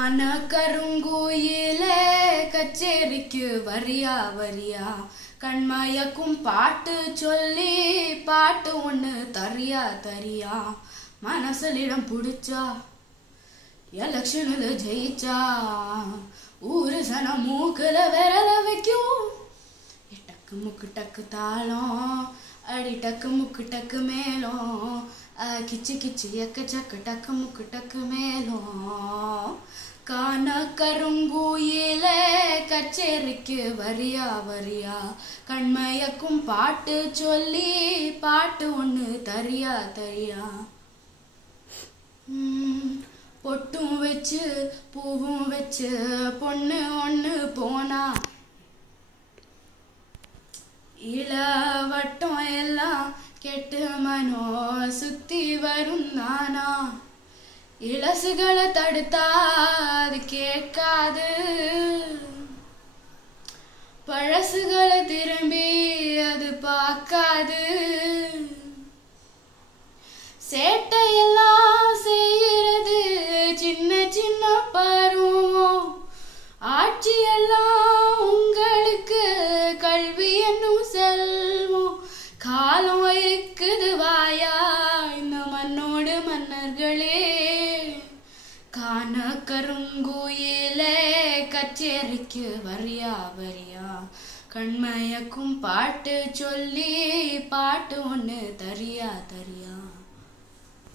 கான கருங்குயிலே கச்சேரிக்கு வரியா வரியா கண்மயக்கும் பாட்டு சொல்லி பாட்டு ஒண்ணு தரியா தரியா மனசுலிடம் பிடிச்சா எலெக்ஷன்ல ஜெயிச்சா ஊரு சனம் மூக்குல விரல வைக்கும் டக்கு முக்கு டக்கு தாளம் அடி டக்கு முக்கு டக்கு மேலும் கிச்சு கிச்சு எக்கச்சக்கு டக்கு முக்கு டக்கு மேலும் கான கருங்குயிலே கச்சேரிக்கு வரியா வரியா கண்மயக்கும் பாட்டு சொல்லி பாட்டு ஒண்ணு தரியா தரியா பொட்டும் வச்சு பூவும் வச்சு பொண்ணு ஒண்ணு போனா இளவட்டம் எல்லாம் கெட்டு மனோ சுத்தி வரும் நானா இளசுகளை தடுத்தா அது கேட்காது பழசுகளை திரும்பி அது பார்க்காது சேட்டையெல்லாம் செய்யறது சின்ன சின்ன பருவம் ஆட்சியெல்லாம் உங்களுக்கு கல்வி என்னும் செல்வம் காலம் இருக்குது வாயா இந்த மண்ணோடு மன்னர்களே கான கருங்குயிலே கச்சேரிக்கு வரியா வரியா கண்மயக்கும் பாட்டு சொல்லி பாட்டு ஒண்ணு தரியா தரியா